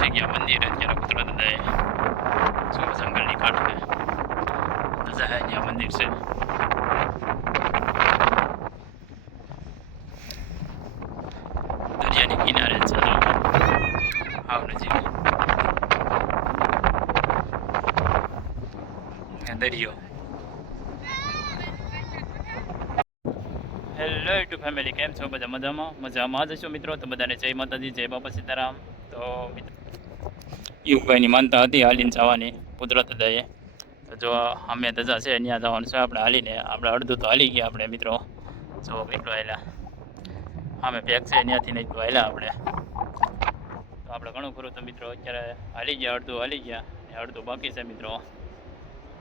પહોંચી ગયા મંદિરે અત્યારે કુદરત દે શું જંગલની કાંઠે હે ત્યાં મંદિર છે દરિયાની કિનારે છે દરિયો હેલો ટુ ફેમિલી કેમ છો? બધા મજામાં? મજામાં જ મિત્રો? તો બધાને જય માતાજી, જય બાપા સીતારામ. તો મિત્રો યુગભાઈની માનતા હતી, હાલીને જવાની કુદરત તો જો અમે ધજા છે ત્યાં જવાનું છે આપણે હાલીને. આપણે અડધું તો હાલી ગયા આપણે મિત્રો. જો કેટલું હાલ્યા અમે પેક છે ત્યાંથી નહીં હાલ્યા આપણે. તો આપણે ઘણું ખરું તો મિત્રો અત્યારે હાલી ગયા, અડધું હાલી ગયા ને અડધું બાકી છે મિત્રો.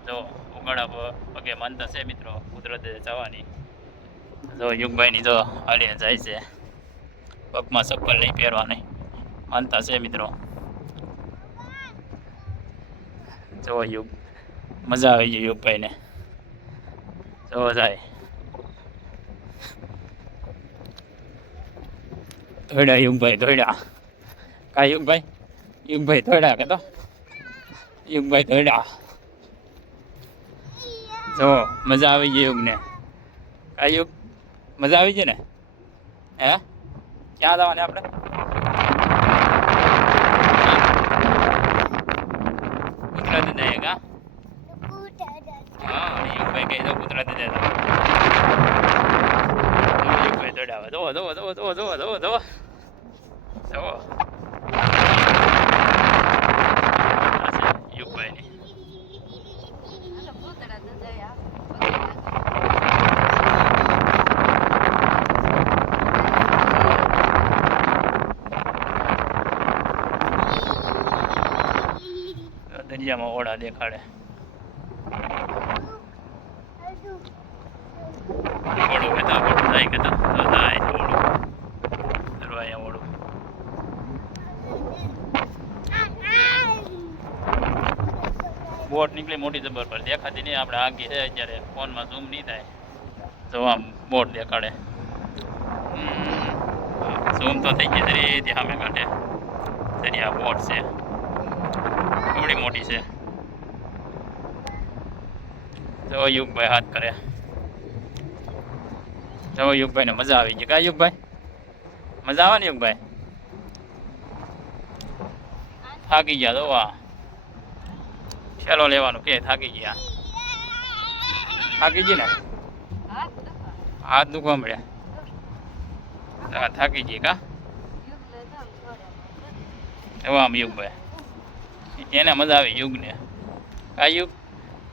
જો ઉગાડા પગે માનતા છે મિત્રો કુદરતે જવાની. જો યુગભાઈની જો હાલીને જાય છે. પગમાં ચપ્પલ નહીં પહેરવાની. માનતા છે મિત્રો. જો યુગ. મજા આવી ગઈ યુગભાઈને જો જાય ધોડ્યા યુગભાઈ ધોડ્યા કા યુગભાઈ યુગભાઈ ધોડ્યા કે તો? યુગભાઈ ધોડ્યા જો મજા આવી ગઈ યુગને. કા યુગ? મજા આવી ગઈ ને? હે? ક્યાં જવાની આપણે? કૂતરા દે જાયેગા હા યુગભાઈ કહી દો કૂતરા દે જાય યુગભાઈ દોડાવે દો દો દો દો દો દો દો દરિયામાં ઓળા દેખાડે. ઓળું કહેતા ઓળું જાય કહેતા તો જાય છે ઓળું. દરવાયા ઓળું. બોટ નીકળી મોટી જબર પર. દેખાતી નહીં આપણે આગી છે અત્યારે. ફોનમાં ઝૂમ નહીં થાય. તો આમ બોટ દેખાડે. ઝૂમ તો થઈ ગઈ તરી સામે કાંઠે. તરી આ બોટ છે. કેવડી મોટી છે. જો યુગભાઈ હાથ કરે. જો યુગભાઈને મજા આવી ગઈ. કા યુગભાઈ? મજા આવે ને યુગભાઈ? થાકી ગયા તો વાહ. ચાલો લેવાનું કે થાકી ગયા. થાકી ગઈ ને? હાથ દુખવા મળ્યા. થાકી ગઈ કા? એવા આમ યુગભાઈ. એને મજા આવી યુગને. કા યુગ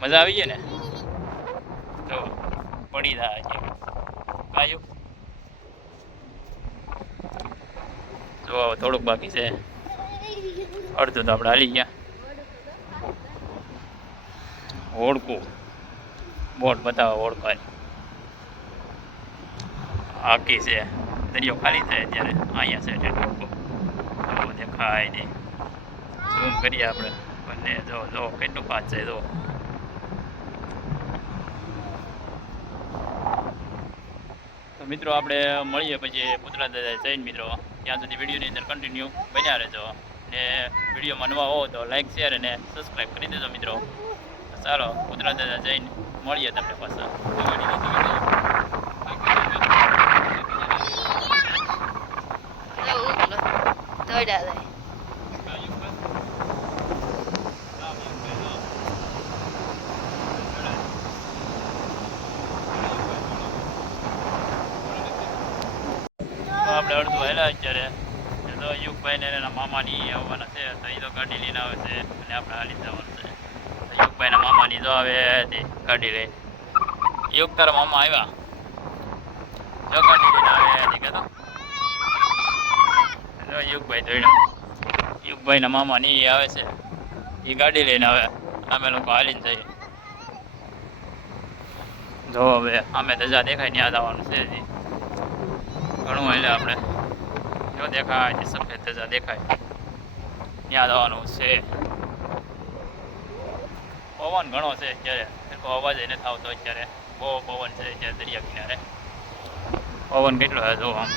મજા આવી ગઈ ને? તો પડી જાય છે કા યુગ. તો થોડુંક બાકી છે. અડધું તો આપણે હાલી ગયા. ઓળખું. બોટ બતાવો ઓળખાય. આખી છે. દરિયો ખાલી થાય ત્યારે અહીંયા છે. દેખાય નહીં. ઝૂમ કરીએ આપણે. બંને, જો જો, કેટલું કાચ છે, જો. મિત્રો, આપણે મળીએ પછી પુતળા દાદા જૈન મિત્રો. ત્યાં સુધી વિડીયોની અંદર કન્ટિન્યુ બન્યા રહેજો. ને વિડીયોમાં નવા હો તો લાઈક શેર અને સબસ્ક્રાઈબ કરી દેજો મિત્રો. ચાલો પુતળા દાદા જૈન, મળીએ તમને પાછા દોડ્યા જાય તો આપણે અડધું હેલા અત્યારે એ તો યુગભાઈ ને એના મામાની ગાડી લઈને આવે છે અને આપણે હાલી જવાનું યુગભાઈના મામાની જો આવે ગાડી લઈને. યુગ તારા મામા આવ્યા? જો ગાડી લઈને આવે તે. યુગભાઈ યુગભાઈના મામા ની આવે છે. એ ગાડી લઈને આવે. અમે લોકો હાલીને જઈએ. જો હવે અમે ધજા દેખાય ત્યાં જવાનું છે ઘણું એટલે આપણે. જો દેખાય સફેદ ધજા દેખાય. ત્યાં જવાનું છે. પવન ઘણો છે અત્યારે. અવાજ એને આવતો અત્યારે. બહુ પવન છે અત્યારે દરિયા કિનારે. પવન કેટલો છે જો આમ.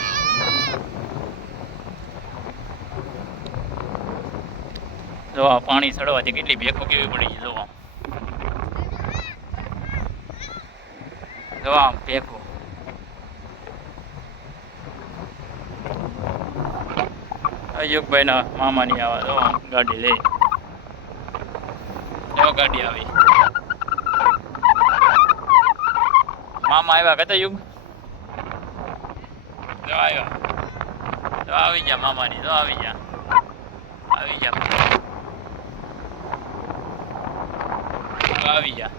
જો પાણી સડવાથી કેટલી ભેખો કેવી પડી જો આમ. જો આમ ભેખો. અયુગભાઈના મામાની આવા જો આમ ગાડી લઈ જો ગાડી આવી મામા આવ્યા કહેતા યુગ જો આવ્યા તો આવી ગયા મામાની તો આવી ગયા આવી ગયા તો આવી ગયા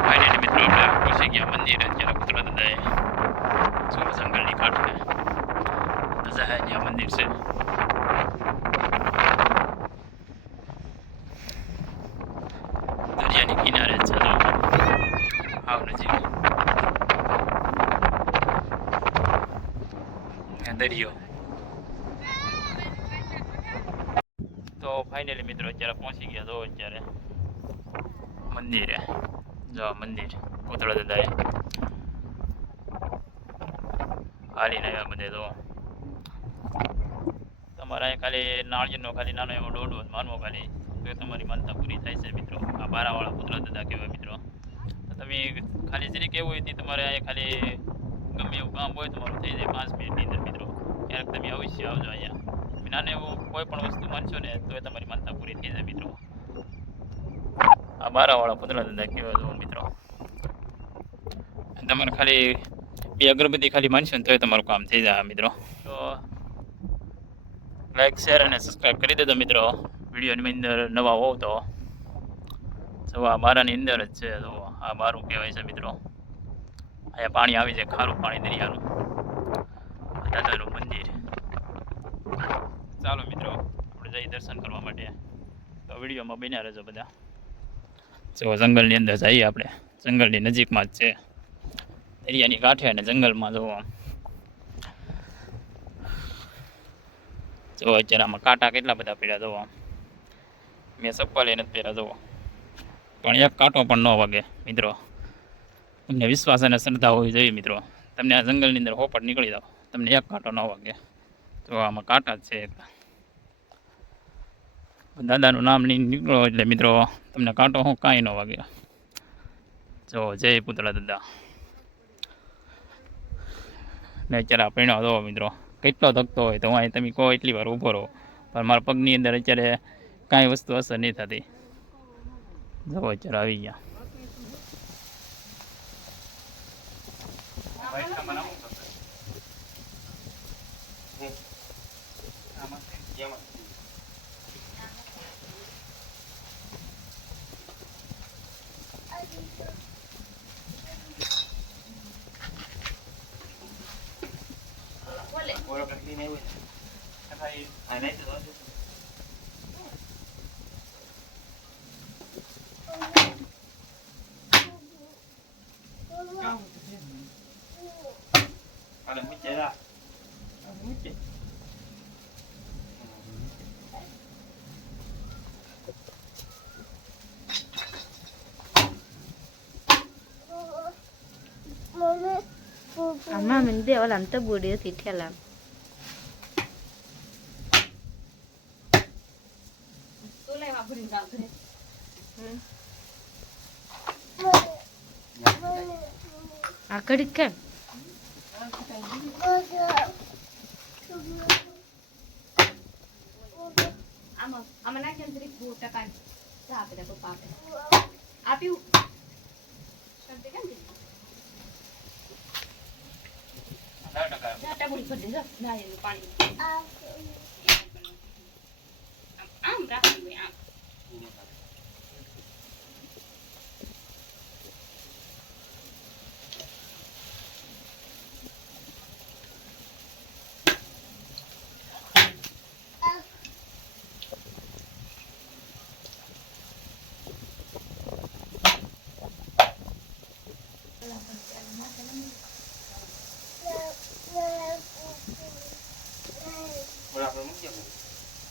ફાઇનલી મિત્રો આપણે પહોંચી ગયા મંદિરે અત્યારે પુત્ર દાદાએ સુર જંગલની કાંઠે ત્યાં મંદિર છે દરિયાની કિનારે તો આવ નજીક દરિયો. તો ફાઇનલી મિત્રો અત્યારે પહોંચી ગયા તો અત્યારે મંદિરે. જો મંદિર કોતળા દાદાએ હાલીને આવ્યા બધે તો. અહીંયા ખાલી નાળિયેરનો ખાલી નાનો એવો દોડવો મારવો ખાલી. તો તમારી માનતા પૂરી થાય છે મિત્રો. આ બારાવાળા પુત્ર દાદા કહેવાય મિત્રો. તમે ખાલી જરી કેવું હોય તમારે અહીંયા ખાલી ગમે એવું કામ હોય તમારું થઈ જાય પાંચ મિનિટની અંદર મિત્રો. ક્યારેક તમે અવશ્ય આવજો અહીંયા. નાને એવું કોઈ પણ વસ્તુ માનશો ને, તો એ તમારી માનતા પૂરી થઈ જાય મિત્રો. આ બારાવાળા પુતળા દાદા કહેવાય જુઓ મિત્રો. તમારે ખાલી બે અગરબત્તી ખાલી માનશો ને, તો એ તમારું કામ થઈ જાય મિત્રો. લાઈક શેર અને સબસ્ક્રાઈબ કરી દેજો મિત્રો. વિડીયોની અંદર નવા હોવ તો. જો આ બારાની અંદર જ છે, તો આ બારું કહેવાય છે મિત્રો. અહીંયા પાણી આવી છે ખારું પાણી દરિયાનું. દાદાનું મંદિર. ચાલો મિત્રો, આપણે જઈ દર્શન કરવા માટે. તો વિડીયોમાં બન્યા રહેજો બધા. જો જંગલની અંદર જઈએ આપણે. જંગલની નજીકમાં જ છે. દરિયાની કાંઠે અને જંગલમાં જો જો અત્યારે આમાં કાંટા કેટલા બધા પડ્યા જુઓ મેં ચપ્પલ એને પહેર્યા જુઓ પણ એક કાંટો પણ ન વાગે, મિત્રો. તમને વિશ્વાસ અને શ્રદ્ધા હોવી જોઈએ, મિત્રો. તમને આ જંગલની અંદર હોપટ નીકળી જાઓ તમને એક કાંટો ન વાગે. તો આમાં કાંટા જ છે દાદાનું નામ નહીં નીકળો એટલે, મિત્રો, તમને કાંટો હું કાંઈ ન વાગે. જો, જય પુતળા દાદા. ને અત્યારે આ પીણો દો મિત્રો. કેટલો ધકતો હોય તો અહીં તમે કહો એટલી વાર ઊભો રહો. પણ મારા પગની અંદર અત્યારે કાંઈ વસ્તુ અસર નહીં થતી. જવો અત્યારે આવી ગયા. Dale. Bueno, pero aquí tiene, güey. Estás ahí. A. આમાં મને બે ઓલા તો બુડી હતી ઠેલા. આ કડી કેમ આમાં આમાં નાખીને જરીક ગોળ ટકાને ચા આપી દે પપ્પા આપે. આપ્યું કેમ દીધી? જા ટબુડી ભરી દે, જા. ના, એનું આમ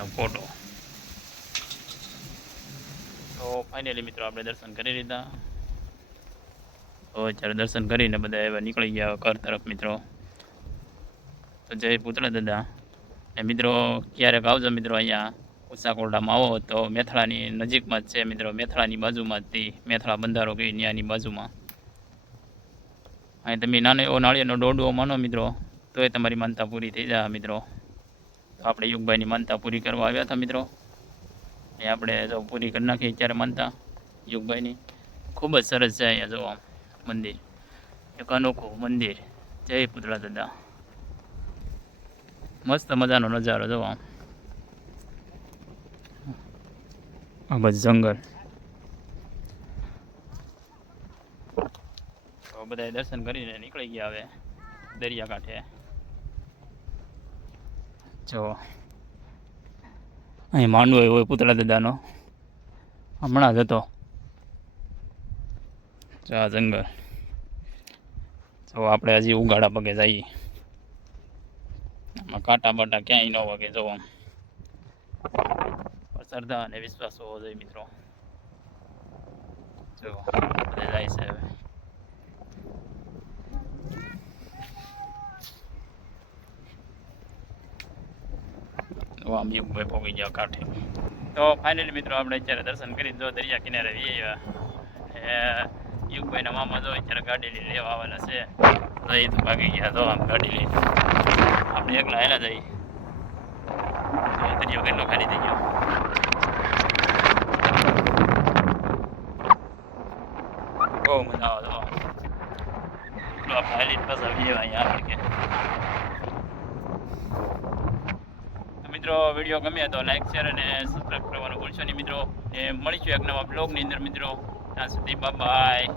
આમ ફોટો તો ફાઇનલી મિત્રો આપણે દર્શન કરી લીધા. તો અત્યારે દર્શન કરીને બધા એવા નીકળી ગયા ઘર તરફ મિત્રો. તો જય પુત્ર દાદા. ને મિત્રો, ક્યારેક આવજો મિત્રો અહીંયા ઉષાકોરડામાં આવો. તો મેથળાની નજીકમાં જ છે મિત્રો. મેથળાની બાજુમાં જ મેથળા બંધારો કહી ત્યાંની બાજુમાં. અહીં તમે નાનો એવો નાળિયાનો દોડવો માનો મિત્રો, તોય તમારી માનતા પૂરી થઈ જાય મિત્રો. આપણે યુગભાઈની માનતા પૂરી કરવા આવ્યા હતા મિત્રો. એ આપણે જો પૂરી કરી નાખી ત્યારે માનતા યુગભાઈની. ખૂબ જ સરસ છે અહીંયા જોવા મંદિર. એક અનોખું મંદિર. જય પુતળા દાદા. મસ્ત મજાનો નજારો જોવા. આ બસ જંગલ. તો બધાએ દર્શન કરીને નીકળી ગયા હવે દરિયાકાંઠે. જો. અહીં માંડવો હોય, પુતળા દાદાનો. હમણાં જ હતો. ચા જંગલ. જો આપણે હજી ઉગાડા પગે જઈએ. આમાં કાંટા બાટા ક્યાંય ન વાગે, જો શ્રદ્ધા અને વિશ્વાસ હોવો જોઈએ, મિત્રો. જો બધે જાય છે હવે તો આમ યુગભાઈ પહોંચી ગયા કાંઠે. તો ફાઇનલી મિત્રો આપણે અત્યારે દર્શન કરી જો દરિયા કિનારે વી આવ્યા યુગભાઈના મામા જો અત્યારે ગાડી લઈ લેવા આવવાના છે. જઈ તો ભાગી ગયા. તો આમ ગાડી લઈ આપણે એકલા હેલા જઈ દરિયો કેટલો ખાલી થઈ ગયો. બહુ મજા આવે તો. આપણે હેલી પાછા વી અહીંયા આગળ કે તો મિત્રો વીડિયો ગમે તો લાઈક શેર અને સબસ્ક્રાઈબ કરવાનું ભૂલશો નહીં મિત્રો. મળીશું એક નવા બ્લોગની અંદર મિત્રો. ત્યાં સુધી બાય